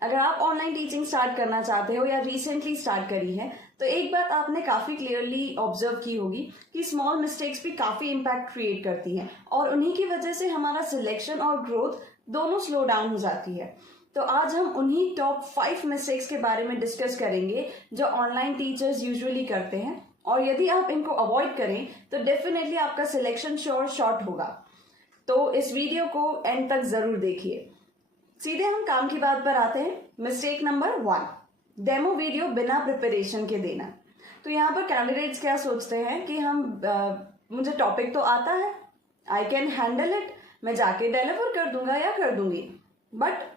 अगर आप online teaching start करना चाहते हो या रिसेंटली स्टार्ट करी है तो एक बात आपने काफ़ी क्लियरली ऑब्जर्व की होगी कि स्मॉल मिस्टेक्स भी काफ़ी इम्पैक्ट क्रिएट करती हैं और उन्हीं की वजह से हमारा सिलेक्शन और ग्रोथ दोनों स्लो डाउन हो जाती है। तो आज हम उन्हीं टॉप 5 मिस्टेक्स के बारे में डिस्कस करेंगे जो ऑनलाइन टीचर्स यूजुअली करते हैं, और यदि आप इनको अवॉइड करें तो डेफिनेटली आपका सिलेक्शन श्योर शॉर्ट होगा। तो इस वीडियो को एंड तक जरूर देखिए। सीधे हम काम की बात पर आते हैं। मिस्टेक नंबर 1, डेमो वीडियो बिना प्रिपरेशन के देना। तो यहाँ पर कैंडिडेट्स क्या सोचते हैं कि मुझे टॉपिक तो आता है, आई कैन हैंडल इट, मैं जाके डिलीवर कर दूंगा या कर दूंगी, but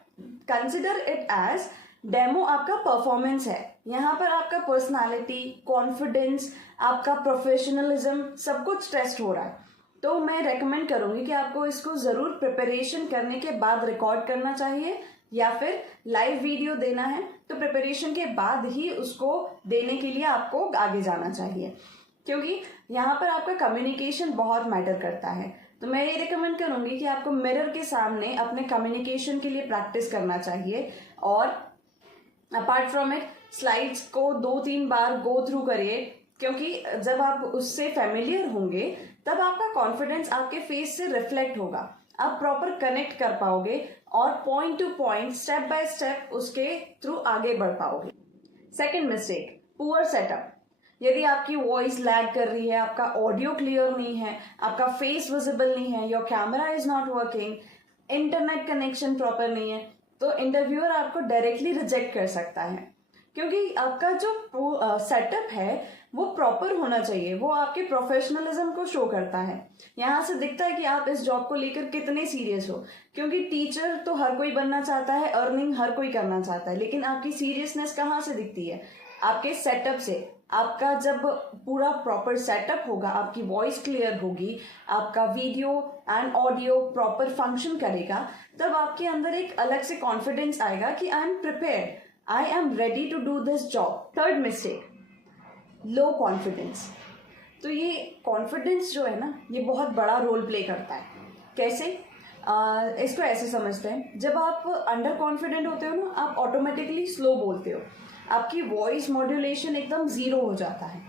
consider it as demo आपका परफॉर्मेंस है। यहाँ पर आपका पर्सनालिटी, कॉन्फिडेंस, आपका प्रोफेशनलिज्म सब कुछ टेस्ट हो रहा है। तो मैं रेकमेंड करूंगी कि आपको इसको जरूर प्रिपरेशन करने के बाद रिकॉर्ड करना चाहिए, या फिर लाइव वीडियो देना है तो प्रिपरेशन के बाद ही उसको देने के लिए आपको आगे जाना चाहिए, क्योंकि यहाँ पर आपका कम्युनिकेशन बहुत मैटर करता है। तो मैं ये रिकमेंड करूंगी कि आपको मिरर के सामने अपने कम्युनिकेशन के लिए प्रैक्टिस करना चाहिए, और अपार्ट फ्रॉम इट स्लाइड्स को 2-3 बार गो थ्रू करिए, क्योंकि जब आप उससे फेमिलियर होंगे तब आपका कॉन्फिडेंस आपके फेस से रिफ्लेक्ट होगा, आप प्रॉपर कनेक्ट कर पाओगे और point two point, step by step उसके थ्रू आगे बढ़ पाओगे। Second mistake, poor setup. यदि आपकी वॉइस लैग कर रही है, आपका ऑडियो क्लियर नहीं है, आपका फेस विजिबल नहीं है, your camera is not working, internet connection proper नहीं है, तो इंटरव्यूअर आपको डायरेक्टली रिजेक्ट कर सकता है, क्योंकि आपका जो सेटअप है वो प्रॉपर होना चाहिए। वो आपके प्रोफेशनलिज्म को शो करता है। यहाँ से दिखता है कि आप इस जॉब को लेकर कितने सीरियस हो, क्योंकि टीचर तो हर कोई बनना चाहता है, अर्निंग हर कोई करना चाहता है, लेकिन आपकी सीरियसनेस कहाँ से दिखती है? आपके सेटअप से। आपका जब पूरा प्रॉपर सेटअप होगा, आपकी वॉइस क्लियर होगी, आपका video and audio proper function करेगा, तब आपके अंदर एक अलग से कॉन्फिडेंस आएगा कि I am prepared, I am ready to do this job. Third mistake, low confidence. तो ये कॉन्फिडेंस जो है ना, ये बहुत बड़ा रोल प्ले करता है। कैसे? इसको ऐसे समझते हैं, जब आप अंडर कॉन्फिडेंट होते हो ना, आप ऑटोमेटिकली स्लो बोलते हो, आपकी वॉइस मॉड्यूलेशन एकदम जीरो हो जाता है,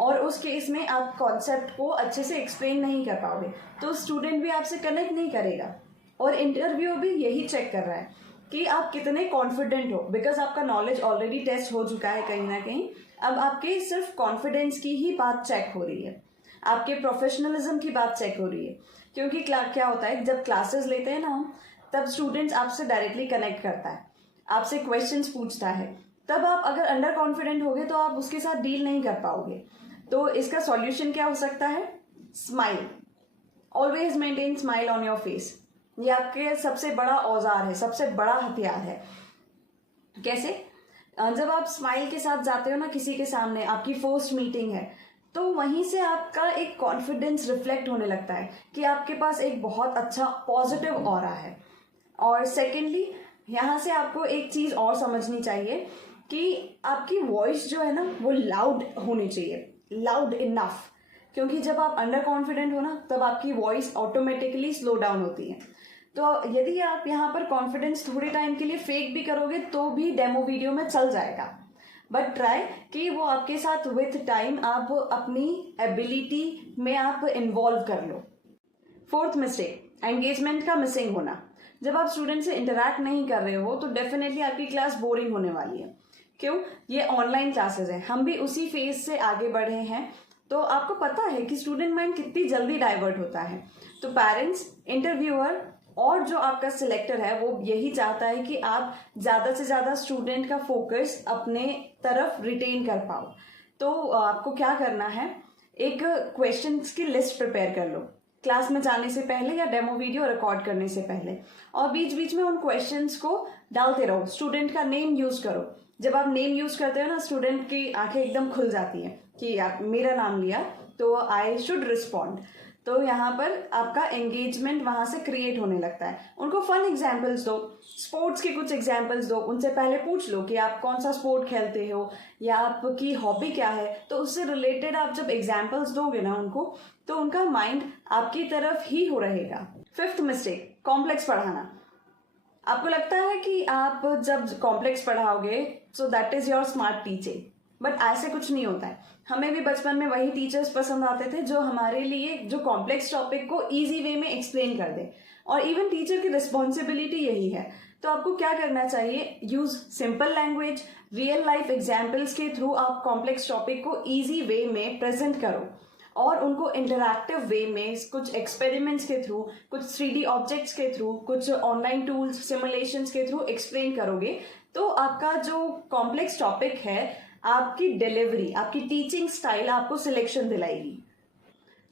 और उस केस में आप कॉन्सेप्ट को अच्छे से एक्सप्लेन नहीं कर पाओगे, तो स्टूडेंट भी आपसे कनेक्ट नहीं करेगा, और इंटरव्यू भी यही चेक कर रहा है कि आप कितने कॉन्फिडेंट हो, बिकॉज आपका नॉलेज ऑलरेडी टेस्ट हो चुका है कहीं ना कहीं। अब आपके सिर्फ कॉन्फिडेंस की ही बात चेक हो रही है, आपके प्रोफेशनलिज्म की बात चेक हो रही है, क्योंकि क्या होता है, जब क्लासेस लेते हैं ना हम, तब स्टूडेंट्स आपसे डायरेक्टली कनेक्ट करता है, आपसे क्वेश्चंस पूछता है, तब आप अगर अंडर कॉन्फिडेंट होगे तो आप उसके साथ डील नहीं कर पाओगे। तो इसका सॉल्यूशन क्या हो सकता है? Smile. Always maintain smile on your face. ये आपके सबसे बड़ा औजार है, सबसे बड़ा हथियार है। कैसे? जब आप स्माइल के साथ जाते हो ना किसी के सामने, आपकी फर्स्ट मीटिंग है, तो वहीं से आपका एक कॉन्फिडेंस रिफ्लेक्ट होने लगता है कि आपके पास एक बहुत अच्छा पॉजिटिव ऑरा है। और सेकेंडली, यहाँ से आपको एक चीज और समझनी चाहिए कि आपकी वॉइस जो है ना, वो लाउड होनी चाहिए, लाउड इनफ, क्योंकि जब आप अंडर कॉन्फिडेंट हो ना, तब आपकी वॉइस ऑटोमेटिकली स्लो डाउन होती है। तो यदि आप यहाँ पर कॉन्फिडेंस थोड़े टाइम के लिए फेक भी करोगे तो भी डेमो वीडियो में चल जाएगा, बट ट्राई कि वो आपके साथ विथ टाइम आप अपनी एबिलिटी में आप इन्वॉल्व कर लो। फोर्थ मिस्टेक, एंगेजमेंट का मिसिंग होना। जब आप स्टूडेंट से इंटरैक्ट नहीं कर रहे हो तो डेफिनेटली आपकी क्लास बोरिंग होने वाली है। क्यों? ये ऑनलाइन क्लासेस है, हम भी उसी फेज से आगे बढ़े हैं, तो आपको पता है कि स्टूडेंट माइंड कितनी जल्दी डाइवर्ट होता है। तो पेरेंट्स, इंटरव्यूअर और जो आपका सिलेक्टर है, वो यही चाहता है कि आप ज्यादा से ज्यादा स्टूडेंट का फोकस अपने तरफ रिटेन कर पाओ। तो आपको क्या करना है, एक क्वेश्चंस की लिस्ट प्रिपेयर कर लो क्लास में जाने से पहले या डेमो वीडियो रिकॉर्ड करने से पहले, और बीच बीच में उन क्वेश्चंस को डालते रहो। स्टूडेंट का नेम यूज करो। जब आप नेम यूज करते हो ना, स्टूडेंट की आंखें एकदम खुल जाती हैं कि यार मेरा नाम लिया तो आई शुड रिस्पॉन्ड। तो यहाँ पर आपका एंगेजमेंट वहां से क्रिएट होने लगता है। उनको फन एग्जाम्पल्स दो, स्पोर्ट्स के कुछ एग्जाम्पल्स दो, उनसे पहले पूछ लो कि आप कौन सा स्पोर्ट खेलते हो या आपकी हॉबी क्या है। तो उससे रिलेटेड आप जब एग्जाम्पल्स दोगे ना उनको, तो उनका माइंड आपकी तरफ ही हो रहेगा। फिफ्थ मिस्टेक, कॉम्प्लेक्स पढ़ाना। आपको लगता है कि आप जब कॉम्प्लेक्स पढ़ाओगे so that is your smart teaching, but ऐसे कुछ नहीं होता है। हमें भी बचपन में वही टीचर्स पसंद आते थे जो हमारे लिए जो कॉम्प्लेक्स टॉपिक को इजी वे में एक्सप्लेन कर दे, और इवन टीचर की रिस्पॉन्सिबिलिटी यही है। तो आपको क्या करना चाहिए, use simple language, real life examples के थ्रू आप कॉम्प्लेक्स टॉपिक को इजी वे में प्रेजेंट करो, और उनको इंटरैक्टिव वे में कुछ एक्सपेरिमेंट्स के थ्रू, कुछ 3D ऑब्जेक्ट्स के थ्रू, कुछ ऑनलाइन टूल्स, सिमुलेशंस के थ्रू एक्सप्लेन करोगे, तो आपका जो कॉम्प्लेक्स टॉपिक है, आपकी डिलीवरी, आपकी टीचिंग स्टाइल आपको सिलेक्शन दिलाएगी।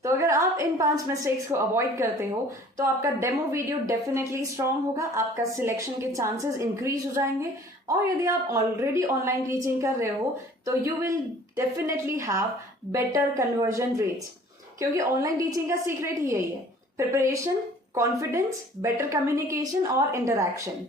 तो अगर आप इन 5 मिस्टेक्स को अवॉइड करते हो तो आपका डेमो वीडियो डेफिनेटली स्ट्रांग होगा, आपका सिलेक्शन के चांसेस इंक्रीज हो जाएंगे, और यदि आप ऑलरेडी ऑनलाइन टीचिंग कर रहे हो तो you will definitely have better conversion rates, क्योंकि ऑनलाइन टीचिंग का सीक्रेट ही यही है, प्रिपरेशन, कॉन्फिडेंस, बेटर कम्युनिकेशन और इंटरैक्शन।